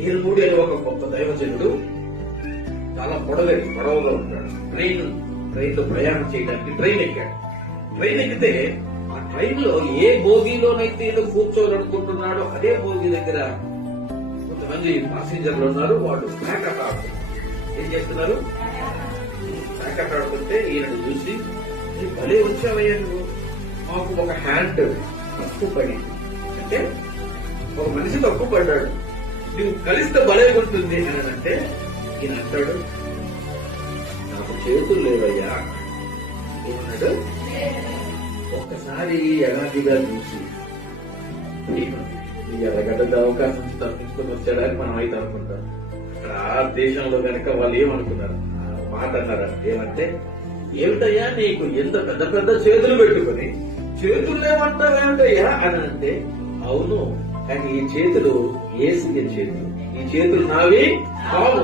నీరుమూడి అని ఒక గొప్ప దైవజనుడు, చాలా పొడవుగా ఉంటాడు. ట్రైన్ లో ప్రయాణం చేయడానికి ట్రైన్ ఎక్కాడు. ట్రైన్ ఎక్కితే ఆ ట్రైన్ లో ఏ బోగిలోనైతే ఏదో కూర్చోవాలనుకుంటున్నాడో అదే బోగి దగ్గర కొంతమంది పాసింజర్లు ఉన్నారు. వాళ్ళు ప్యాకెట్ ఆడుతున్నారు. ఏం చేస్తున్నారు? ప్యాకెట్ ఆడుతుంటే ఈయన చూసి, భలే వచ్చావయ్యా నువ్వు, మాకు ఒక హ్యాండ్ తప్పు పడింది అంటే ఒక మనిషి తప్పు పడ్డాడు, నువ్వు కలిస్తే భలే ఉంటుంది అని అంటే ఈయన అంటాడు, నాకు చేతులు లేవయ్యా. ఏమన్నాడు? ఒక్కసారి ఎలాంటిగా చూసి ఈ ఎర్రగడ్డ అవకాశం నుంచి తప్పించుకొని వచ్చాడని మనం అయితే అనుకుంటాం. అక్కడ ఆ దేశంలో కనుక వాళ్ళు ఏమనుకున్నారు, మాట అన్నారు ఏమంటే, ఏమిటయ్యా నీకు ఎంత పెద్ద పెద్ద చేతులు పెట్టుకుని చేతులు లేవంటావేమిటయ్యా అని అంటే, అవును కానీ ఈ చేతులు ఏసయ్య చేతులు, ఈ చేతులు నావి కావు.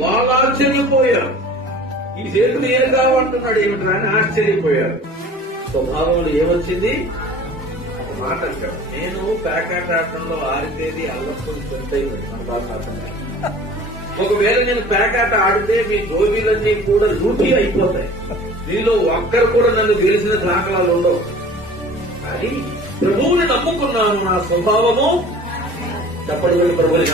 వాళ్ళు ఆశ్చర్యపోయారు, ఈ చేతులు ఏం కావంటున్నాడు ఏమిట్రా అని ఆశ్చర్యపోయారు. స్వభావంలో ఏమొచ్చింది? ఒక మాట అంటాడు, నేను ప్యాకెట్ ఆటంలో ఆడితేది అల్లప్పుడు చెంతైపోయింది మన భాష. ఒకవేళ నేను ప్యాకెట్ ఆడితే మీ గోబీలన్నీ కూడా లూటీ అయిపోతాయి, మీలో ఒక్కరు కూడా నన్ను గెలిచిన దాఖలాలు ఉండవు. కానీ ప్రభువుని నమ్ముకున్నాను, నా స్వభావము తప్పటి వెళ్ళి ప్రభువుని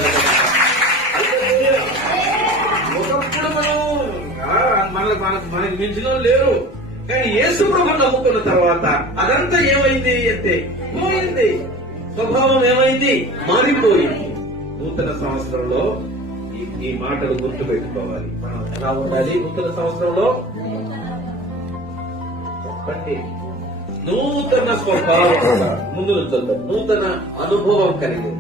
ఒకప్పుడు మనకి మించిన లేరు. కానీ యేసు ప్రభుని నమ్ముకున్న తర్వాత అదంతా ఏమైంది అంటే పోయింది. స్వభావం ఏమైంది? మారిపోయింది. నూతన సంవత్సరంలో ఈ మాటలు గుర్తు పెట్టుకోవాలి. మనం ఎలా ఉండాలి నూతన సంవత్సరంలో? ఒక్కటి నూతన స్వభావం, ముందు నుంచి నూతన అనుభవం కలిగి